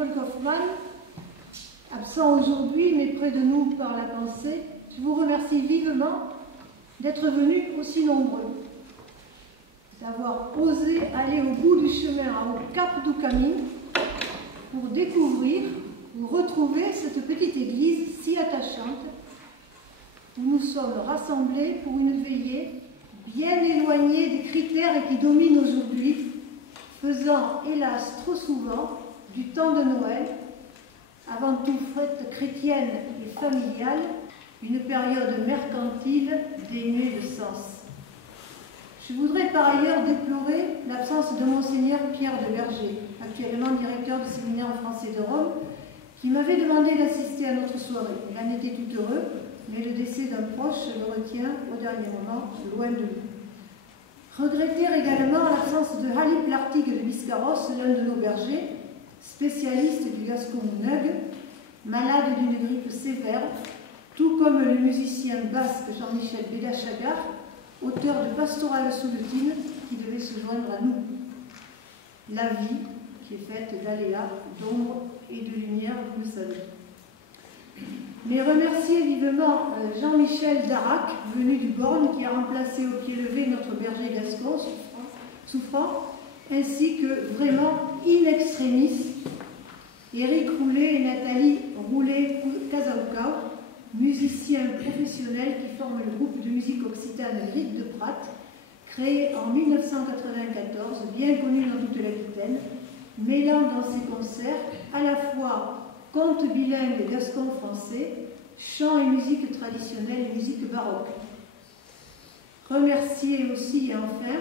Jean-Paul Kaufmann, absent aujourd'hui mais près de nous par la pensée, je vous remercie vivement d'être venus aussi nombreux, d'avoir osé aller au bout du chemin, au cap du Camino, pour découvrir ou retrouver cette petite église si attachante où nous sommes rassemblés pour une veillée bien éloignée des critères qui dominent aujourd'hui, faisant hélas trop souvent du temps de Noël, avant tout fête chrétienne et familiale, une période mercantile dénuée de sens. Je voudrais par ailleurs déplorer l'absence de Monseigneur Pierre de Berger, actuellement directeur du séminaire français de Rome, qui m'avait demandé d'assister à notre soirée. Il en était tout heureux, mais le décès d'un proche le retient au dernier moment, loin de lui. Regretter également l'absence de Halip Lartigue de Biscarrosse, l'un de nos bergers, spécialiste du Gascon-Mouneugue, malade d'une grippe sévère, tout comme le musicien basque Jean-Michel Bédachagar, auteur de Pastorale Soultine, qui devait se joindre à nous. La vie qui est faite d'aléas, d'ombre et de lumière, vous le savez. Mais remercier vivement Jean-Michel Darac, venu du Borne, qui a remplacé au pied levé notre berger gascon souffrant, ainsi que vraiment in extremis, Éric Roulet et Nathalie Roulet-Casaucao, musiciens professionnels qui forment le groupe de musique occitane Grippe de Prat, créé en 1994, bien connu dans toute l'Aquitaine, mêlant dans ses concerts à la fois contes bilingues gascon-français, chants et musique traditionnelle et musique baroque. Remercier aussi et enfin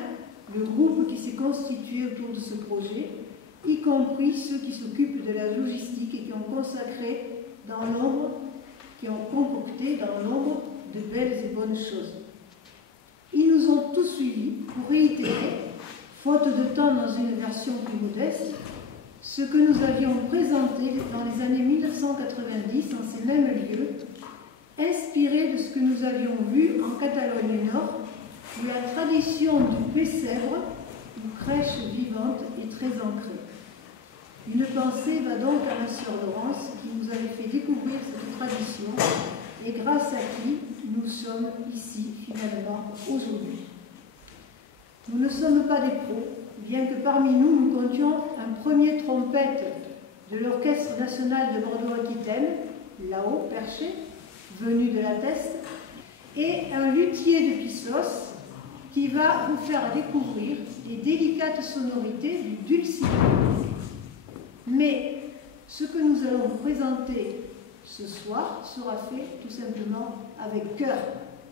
le groupe qui s'est constitué autour de ce projet, y compris ceux qui s'occupent de la logistique et qui ont consacré dans l'ombre, qui ont concocté dans l'ombre de belles et bonnes choses. Ils nous ont tous suivis pour réitérer, faute de temps dans une version plus modeste, ce que nous avions présenté dans les années 1990 en ces mêmes lieux, inspiré de ce que nous avions vu en Catalogne Nord, où la tradition du Pessèvre, une crèche vivante, est très ancrée. Une pensée va donc à ma sœur Laurence, qui nous avait fait découvrir cette tradition et grâce à qui nous sommes ici, finalement, aujourd'hui. Nous ne sommes pas des pros, bien que parmi nous, nous comptions un premier trompette de l'Orchestre national de Bordeaux-Aquitaine, là-haut, perché, venu de la Teste, et un luthier de Pissos, qui va vous faire découvrir les délicates sonorités du dulcimer. Mais ce que nous allons vous présenter ce soir sera fait tout simplement avec cœur,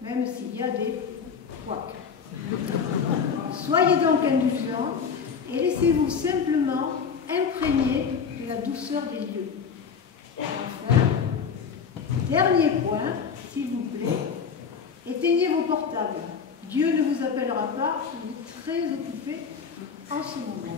même s'il y a des couacs. Soyez donc indulgents et laissez-vous simplement imprégner de la douceur des lieux. Enfin, dernier point, s'il vous plaît, éteignez vos portables. Dieu ne vous appellera pas, il est très occupé en ce moment.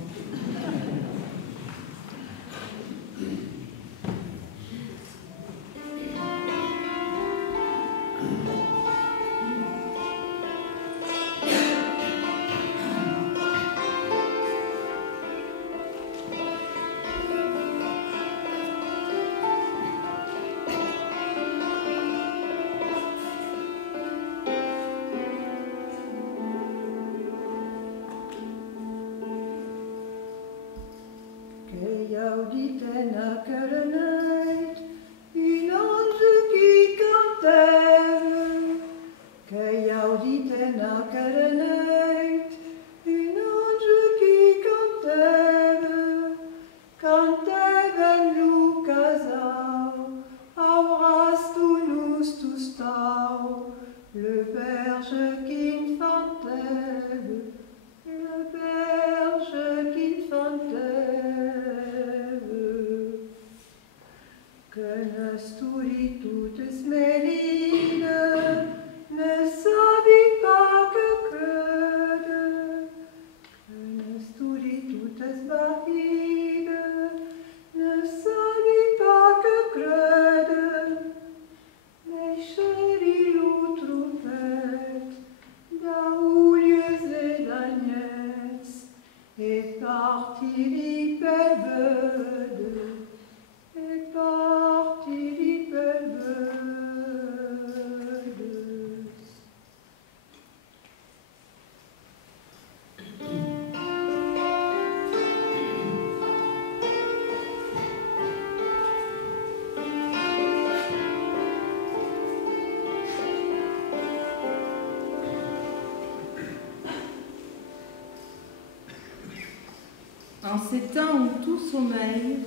En ces temps où tout sommeille,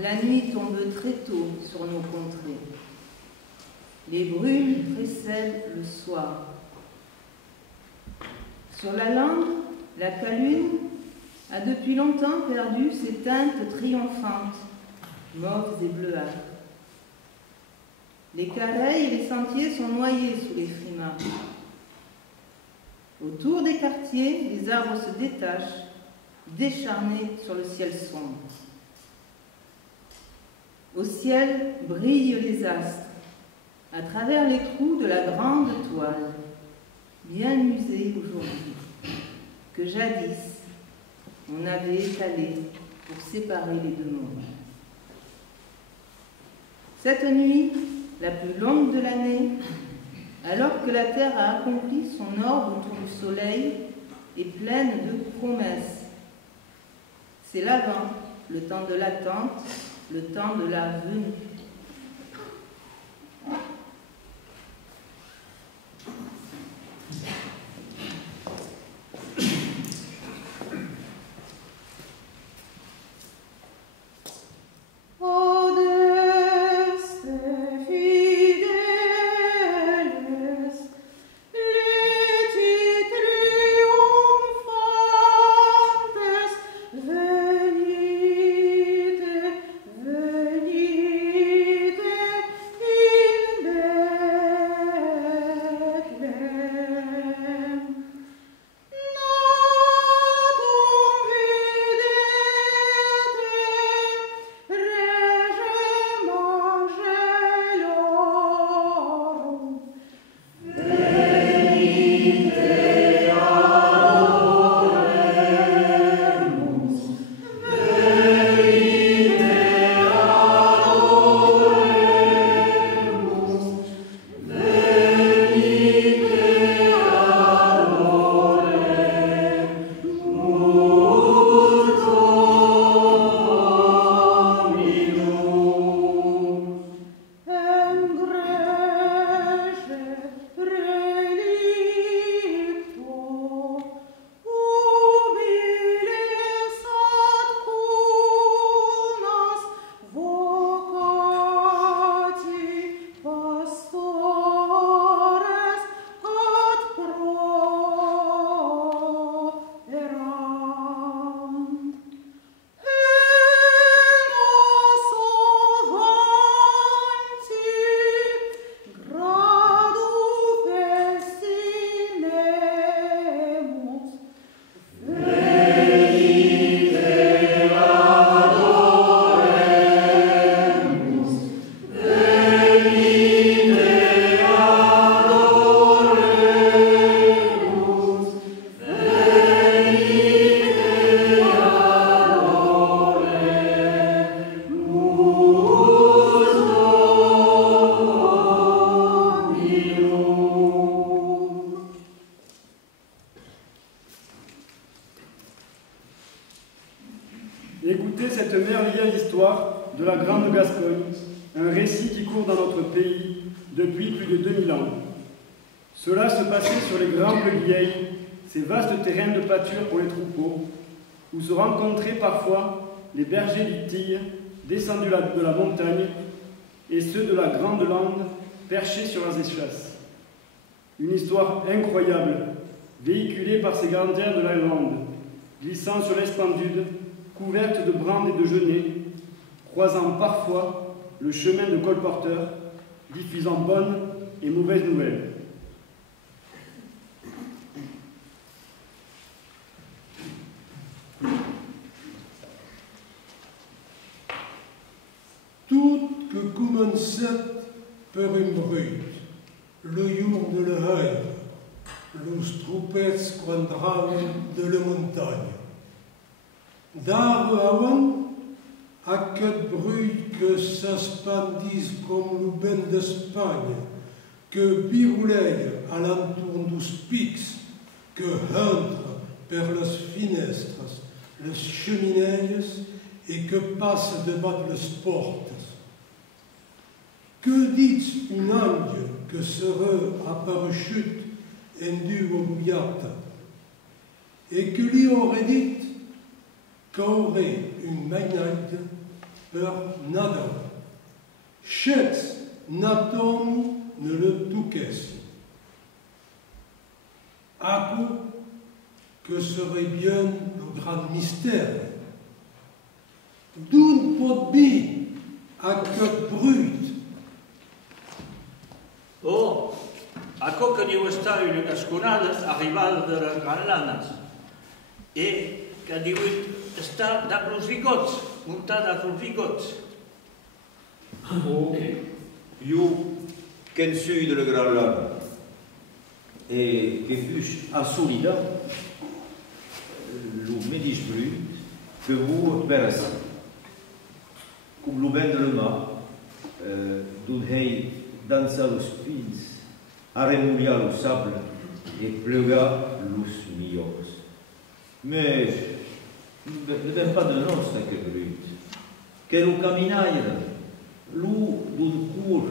la nuit tombe très tôt sur nos contrées. Les brumes précèdent le soir. Sur la lande, la calune a depuis longtemps perdu ses teintes triomphantes, mauves et bleuâtres. Les careilles et les sentiers sont noyés sous les frimas. Autour des quartiers, les arbres se détachent, décharnés sur le ciel sombre. Au ciel brillent les astres, à travers les trous de la grande toile, bien usée aujourd'hui, que jadis on avait étalée pour séparer les deux mondes. Cette nuit, la plus longue de l'année, alors que la terre a accompli son ordre autour du soleil, est pleine de promesses. C'est l'avant, le temps de l'attente, le temps de la venue. Écoutez cette merveilleuse histoire de la Grande Gascogne, un récit qui court dans notre pays depuis plus de 2000 ans. Cela se passait sur les grandes vieilles, ces vastes terrains de pâture pour les troupeaux, où se rencontraient parfois les bergers d'Itille descendus de la montagne et ceux de la Grande Lande perchés sur leurs échasses. Une histoire incroyable, véhiculée par ces grands airs de la lande, glissant sur l'Espendude, couverte de brandes et de genêts, croisant parfois le chemin de colporteurs, diffusant bonnes et mauvaises nouvelles. Tout que commençait per un bruit, le jour de la haine, los troupets quandraven de la montagne. D'arbre aquest bruit que s'espandís com le vent d'Espagne, que viroleia a l'entour dos pics, que entre per les finestres, les cheminées et que passe devant les portes. Que dit un ange que serait apparu en Dieu bouillata, et que lui aurait dit: qu'aurait une mainade per nada. Schätz natom ne le tuques. Acco, que serait bien le grand mystère? D'où pot bi à que brut? Oh, aquò que diu estar una casconada arribada de les Granlanes e que diu estar d'arbres figots, muntada d'arbres figots. Oh, io qu'en sud le Granlande et que fus assolida lo medis brut que vous peresa. Cum lo ben de l'ema, d'un hei dansa los pins, aremulia lo sable et pleuga los mios. Mais ne ben pas de nostra que brut, que lo caminaire, lo d'un cour,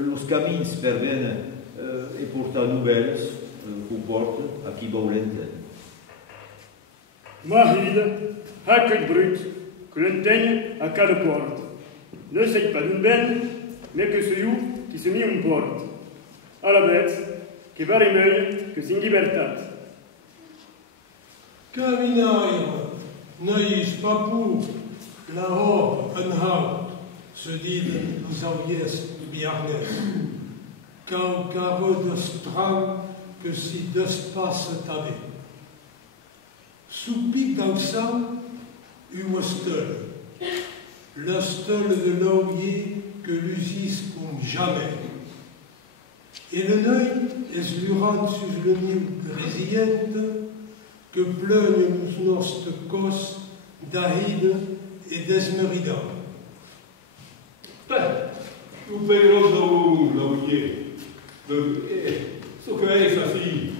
los camins per ben e porta nouvelles qu'o porte a qui voulente. Mahide, hacket brut, que l'enteigne à cada porte. Ne sei pas d'un ben, mais que celui qui se mit une porte. À la bête, qui va remeuil, que sin libertat. Caminaire, n'ayez pas pour la robe en haut, se dit nous aviez de biarnès. Qu'un carreau de strang que si d'espace t'avait. Sous pic d'ensemble, une stèle. La stèle de laurier que l'usis comme jamais. Et le nœud est l'urant sur le niu grésillente que pleugnent nos nostres cos d'Ahide et d'Esmerida. Tu payons laurier. Ce que est sa fille.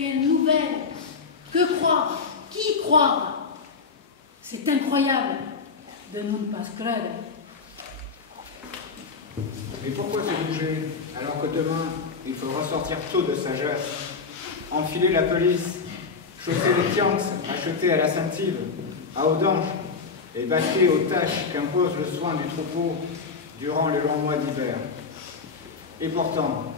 Quelle nouvelle! Que croire? Qui croire? C'est incroyable de nous pas creure. Mais pourquoi se bouger alors que demain il faudra sortir tôt de sagesse, enfiler la police, chausser les tianks achetés à la Saint-Yves, à Audange, et vaquer aux tâches qu'impose le soin du troupeau durant les longs mois d'hiver. Et pourtant,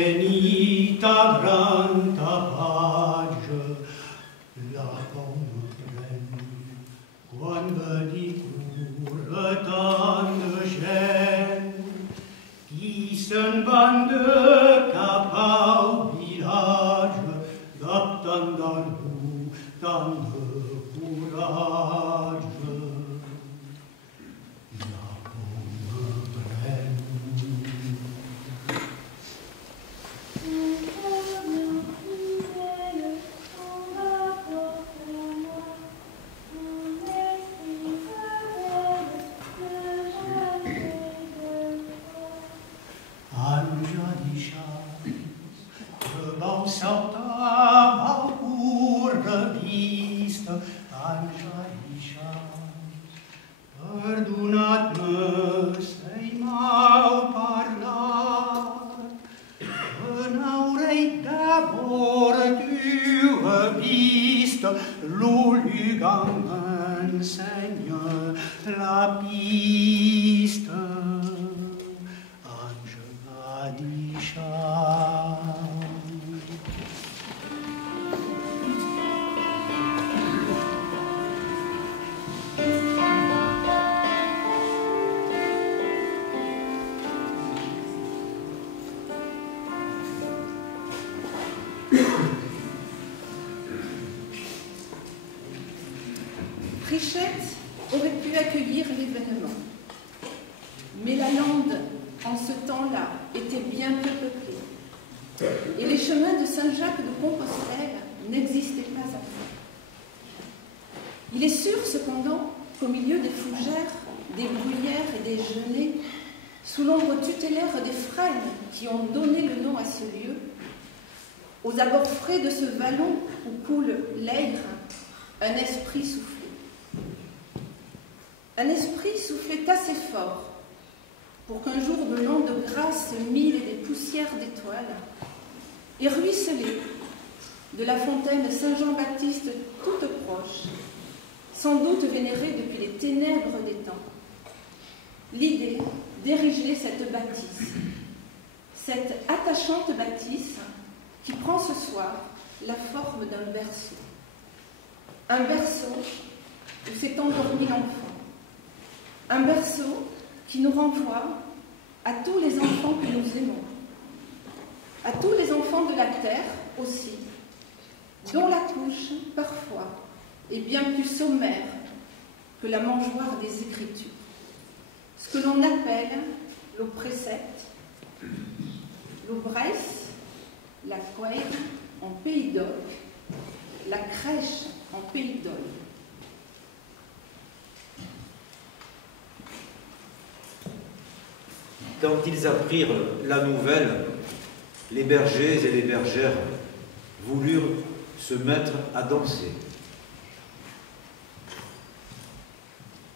venita granta page, la pomme prenne, quan vedi cura tant de gent, qui se'n van de cap au vilatge, cap tant d'algú, tant de coratge. La pomme pren. Perdonat-me si m'heu parlat, en haurei d'abord tu vist, l'oligan m'ensenya la pista. Ange va deixar. Frichette aurait pu accueillir l'événement, mais la lande, en ce temps-là, était bien peu peuplée, et les chemins de Saint-Jacques-de-Compostelle n'existaient pas encore. Il est sûr, cependant, qu'au milieu des fougères, des bruyères et des genêts, sous l'ombre tutélaire des frênes qui ont donné le nom à ce lieu, aux abords frais de ce vallon où coule l'Aigre, un esprit soufflait. Un esprit soufflait assez fort pour qu'un jour de l'an de grâce mille et des poussières d'étoiles et ruisselait de la fontaine Saint-Jean-Baptiste toute proche, sans doute vénérée depuis les ténèbres des temps, l'idée d'ériger cette bâtisse, cette attachante bâtisse qui prend ce soir la forme d'un berceau. Un berceau où s'est endormi l'enfant. Un berceau qui nous renvoie à tous les enfants que nous aimons, à tous les enfants de la terre aussi, dont la couche, parfois, est bien plus sommaire que la mangeoire des Écritures. Ce que l'on appelle l'oprécepte, l'obresse, la couenne en pays d'Oc, la crèche en pays d'Ol. Quand ils apprirent la nouvelle, les bergers et les bergères voulurent se mettre à danser.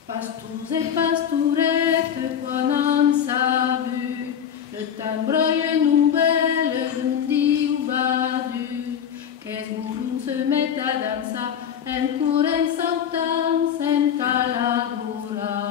Pastors et pastorettes, quan han sabut que t'embroille nouvelle d'un diu badu, qu'es morons se mettent à danser, en courant sautant, en caladura.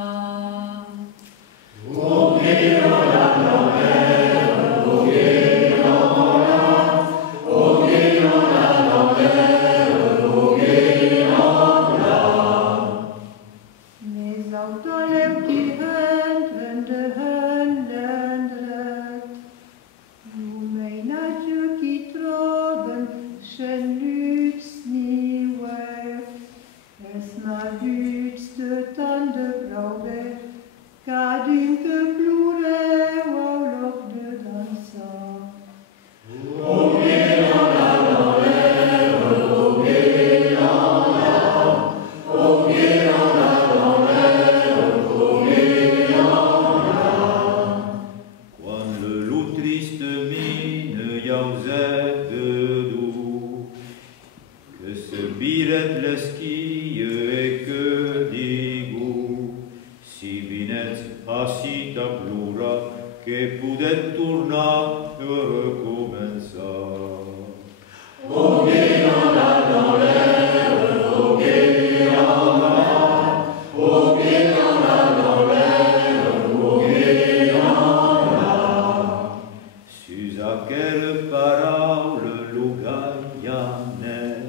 Quelle paraule lo gaianet,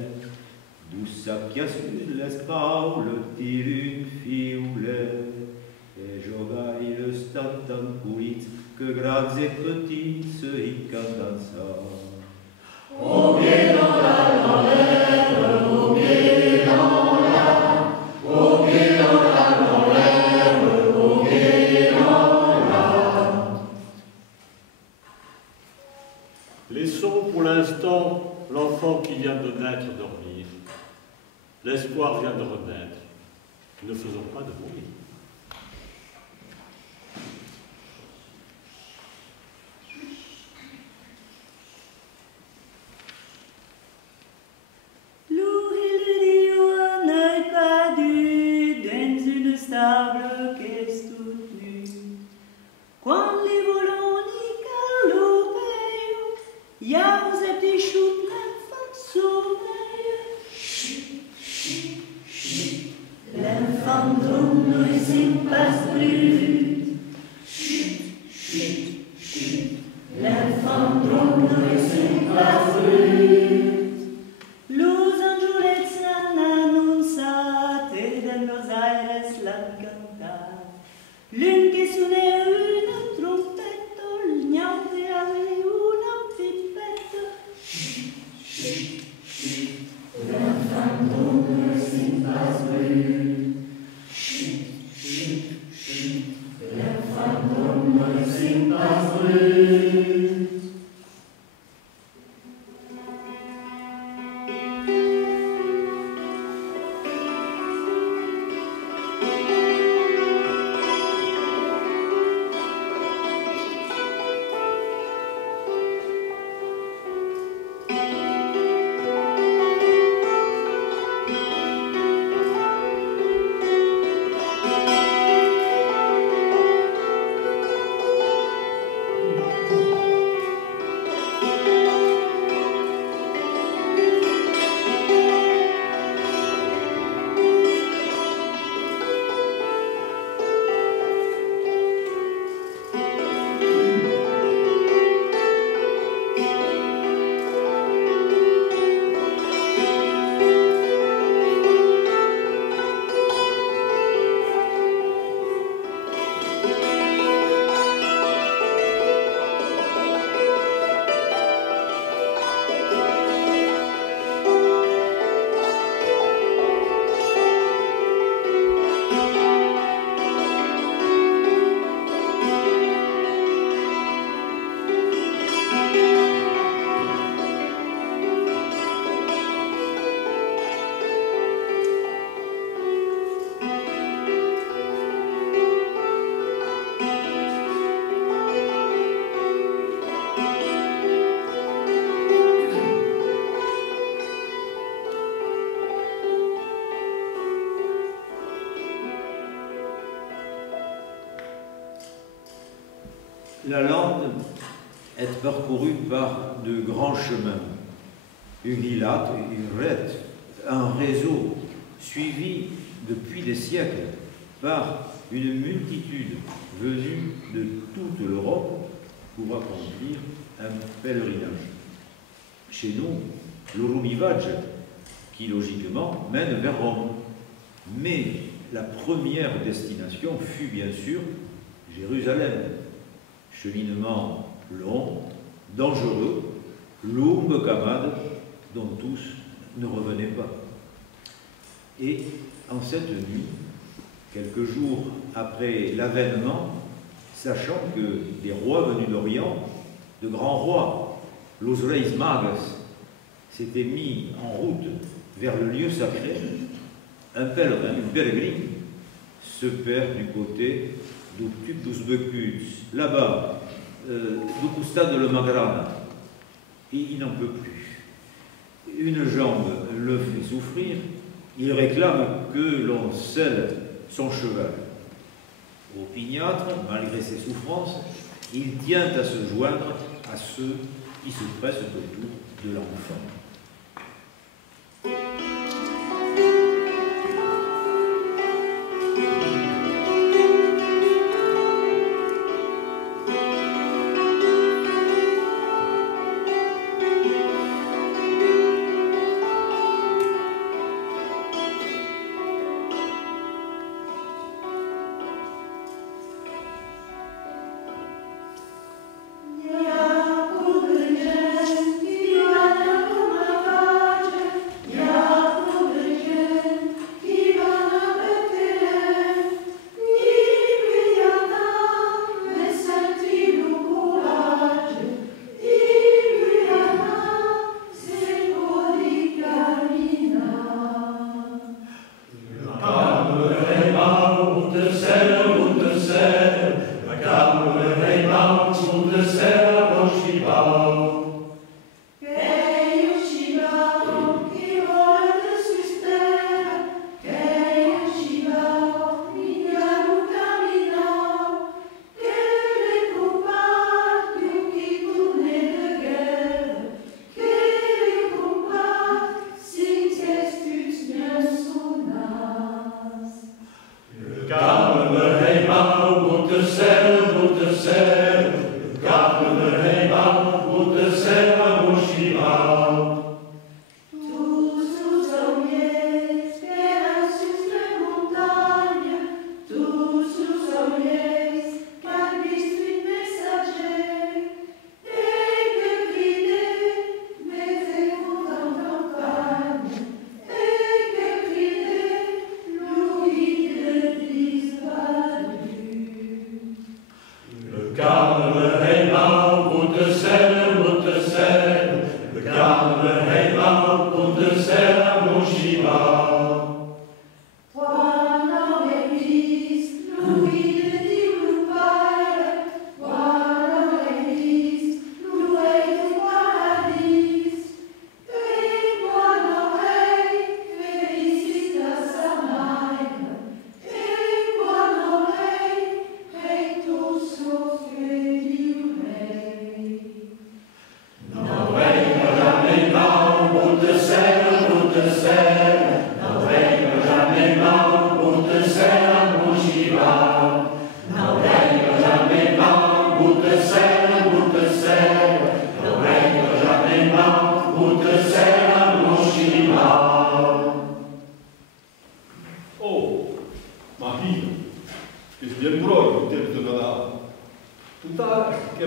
dus acciasus les paule tirun fiulet, et jogai le statan puit, que grands et petits se y cantent ça. Au pied dans la l'air, au pied dans la, au pied dans l'air, au pied dans la. Laissons pour l'instant l'enfant qui vient de naître dormir. L'espoir vient de renaître. Ne faisons pas de bruit. Stable qu'est soutenu. Quand les volants n'y galopent, y'a aux petits choux l'enfant sommeil. Chut, chut, chut, l'enfant drôme ne s'y passe plus. Chut, chut, chut, l'enfant drôme ne s'y passe plus. Los angelets l'han annunciat et dans Los Aires l'han cantat. L'un che suonait une trompette, il niente avait una pipette. Chut, chut, chut, l'enfant drôme ne s'y passe plus. Chut, chut, chut, l'enfant drôme ne s'y passe plus. La lande est parcourue par de grands chemins, une hilate, une rette, un réseau suivi depuis des siècles par une multitude venue de toute l'Europe pour accomplir un pèlerinage. Chez nous, le Rumivage, qui logiquement mène vers Rome. Mais la première destination fut bien sûr Jérusalem. Cheminement long, dangereux, longue camade dont tous ne revenaient pas. Et en cette nuit, quelques jours après l'avènement, sachant que des rois venus d'Orient, de grands rois, los Reis Magos, s'étaient mis en route vers le lieu sacré, un pèlerin, une pèlerine, se perd du côté du tube d'Ouzbekuts, là-bas, du Coustad de le Magrana, et il n'en peut plus. Une jambe le fait souffrir, il réclame que l'on scelle son cheval. Opiniâtre, malgré ses souffrances, il tient à se joindre à ceux qui se pressent autour de l'enfant.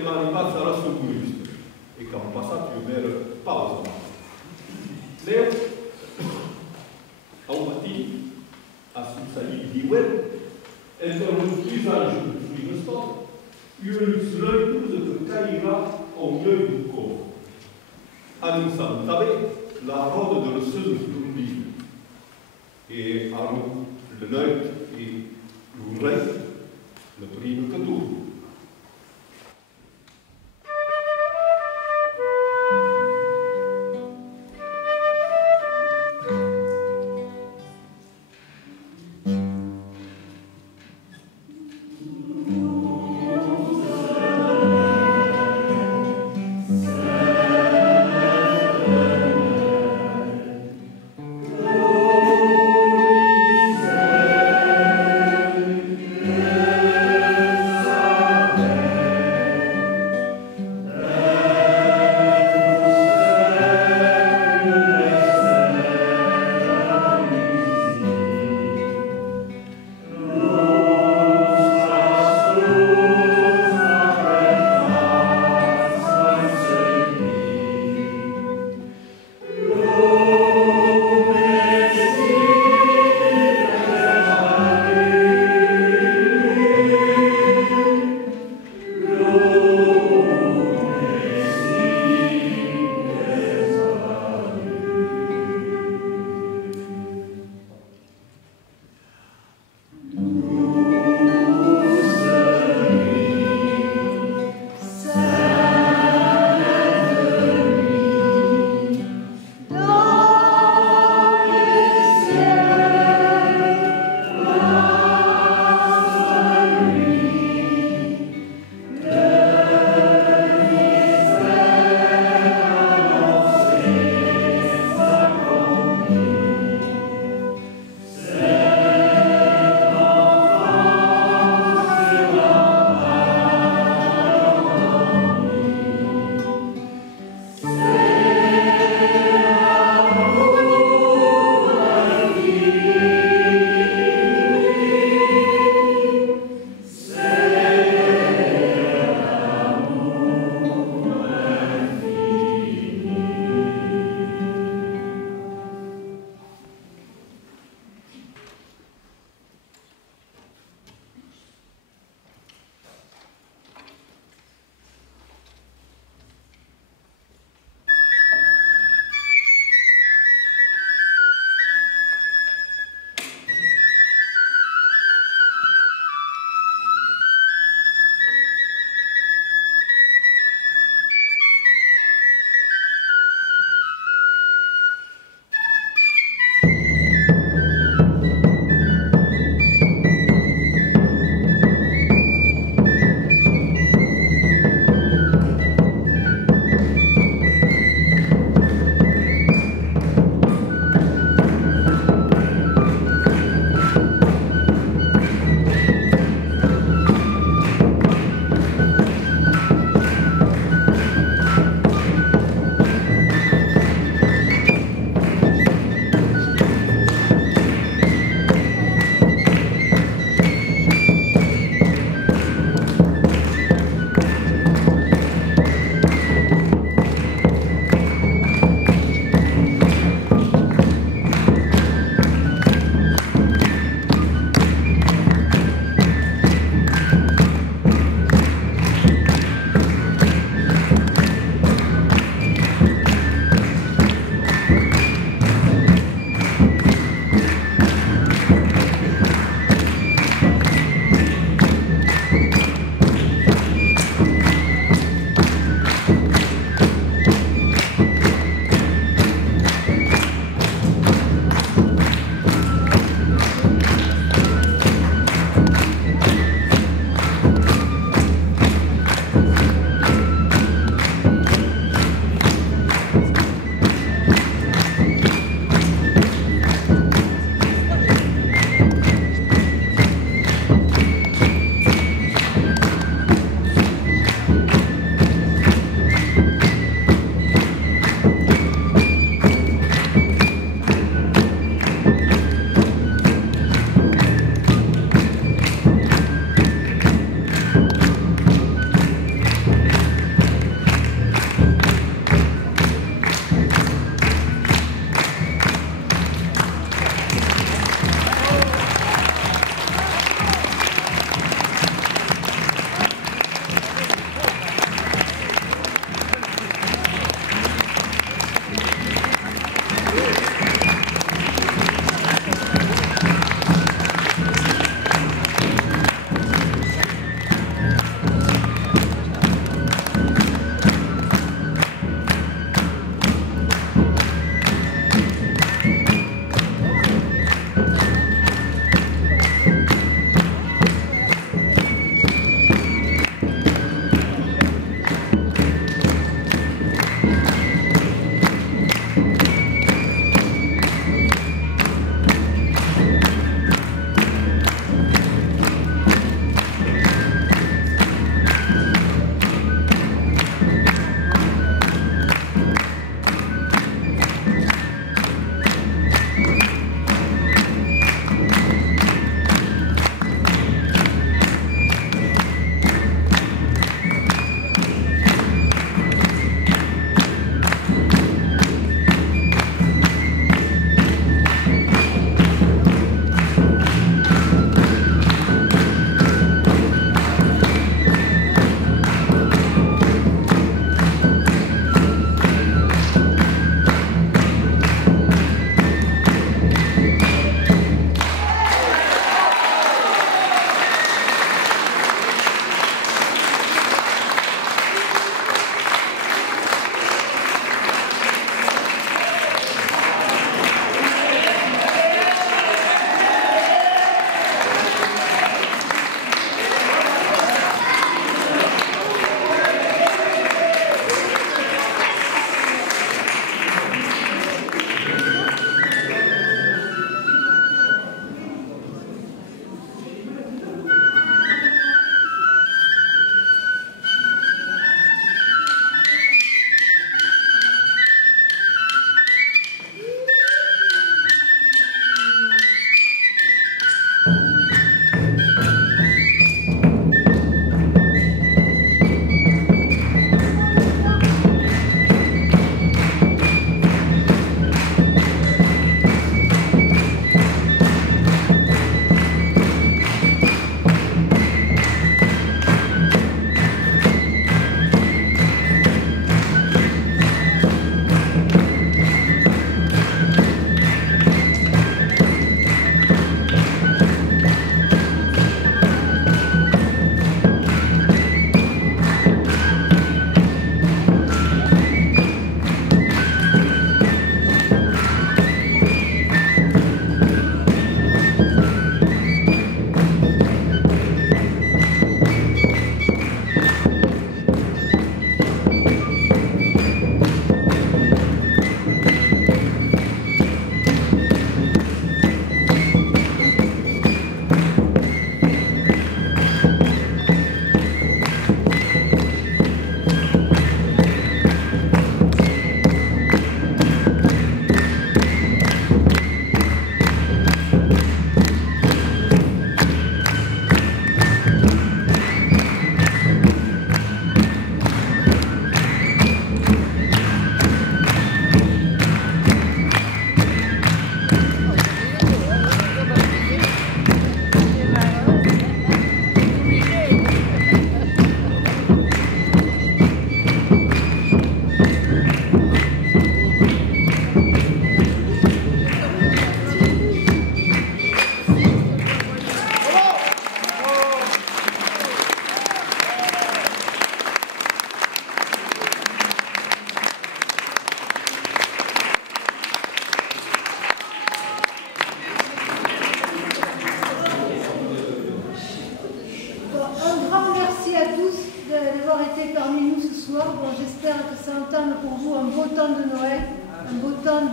che mi ripazza la sua gusto e che ho passato più bella pausa. Leo, a un mattino, a sussali di web, et dans le visage du restant, il l'œil de Caïra en œil du corps. Annonçant la robe de le seul plombi. Et à le l'œil et l'oreille, le prime que tout. Amen.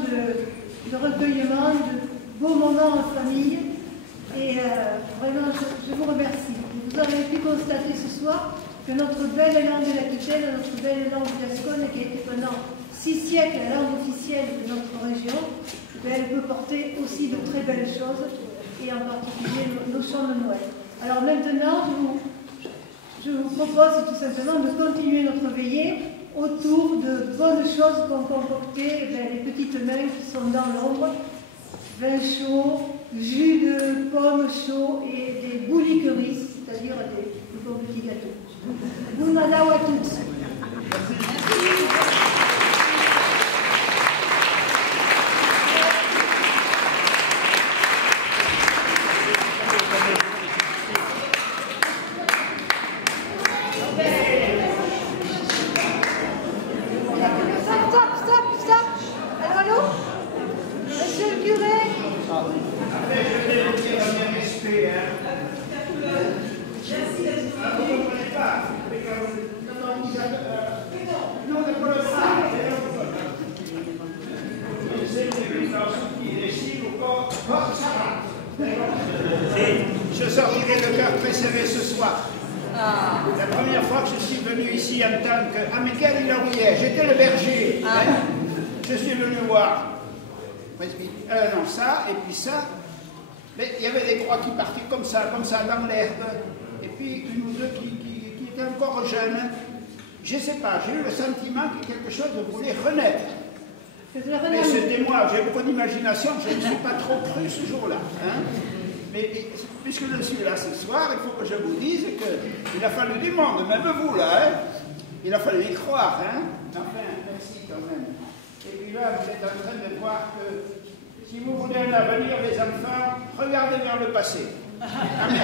de recueillement, de beaux moments en famille. Et vraiment, je vous remercie. Vous avez pu constater ce soir que notre belle langue de l'Aquitaine, notre belle langue gasconne, qui a été pendant 6 siècles la langue officielle de notre région, elle peut porter aussi de très belles choses, et en particulier nos chants de Noël. Alors maintenant, je vous propose tout simplement de continuer notre veillée autour de bonnes choses qu'ont concoctées les petites mains qui sont dans l'ombre, vin chaud, jus de pommes chaud et des bouliqueries, c'est-à-dire des bons petits gâteaux. Bon Nadao à tous. Je sortirai le cœur très serré ce soir. La première fois que je suis venu ici en tant que... Ah, mais quel Hilarouillet, j'étais le berger. Hein? Je suis venu voir. Non, ça, et puis ça. Mais il y avait des croix qui partaient comme ça, dans l'herbe. Et puis une ou deux qui étaient encore jeunes. Je ne sais pas, j'ai eu le sentiment que quelque chose voulait renaître. Mais c'était moi, j'ai beaucoup d'imagination, je ne suis pas trop cru ce jour-là. Hein? Mais puisque je suis là ce soir, il faut que je vous dise qu'il a fallu du monde, même vous là, hein? Il a fallu y croire. Hein? Enfin, merci quand même. Et puis là, vous êtes en train de voir que si vous voulez un avenir, les enfants, regardez vers le passé. Amen.